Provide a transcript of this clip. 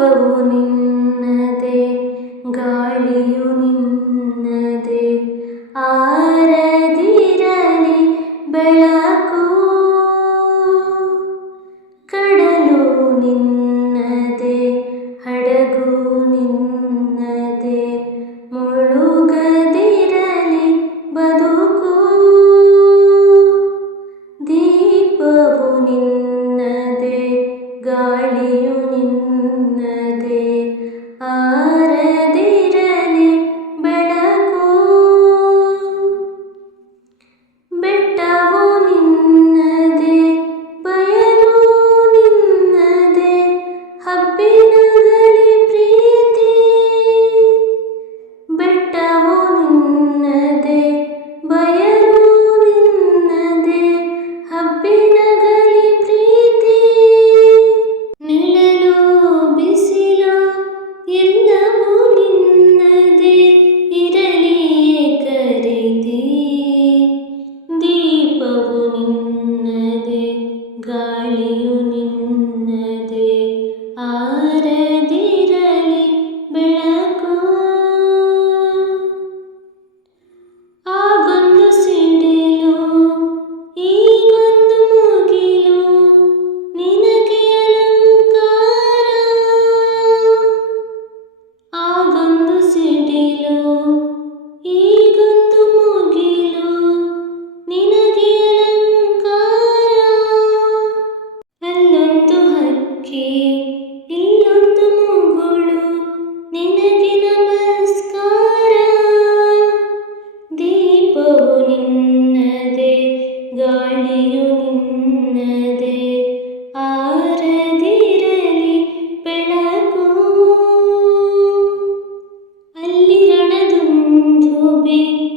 ദീപവു നിന്നതേ ഗാളിയു നിന്നതേ ആരതിരനെ ಬೆಳಕು ಕಡಲು ನಿನ್ನದೆ ಹಡಗು ನಿನ್ನದೆ ಮುಳುಗದಿರಲಿ ಬದುಕು ದೀಪವು ನಿನ್ನದೆ ಗಾಳಿಯು ನಿನ್ನ മറയു നിന്നത് ആരതിരലി ಬೆಳಕು ಆ ಒಂದು ಸಿಡಿಲು ಈ ಒಂದು ಮುಗಿಲು ನಿನಗೆ ಅಲಂಕಾರ 冰。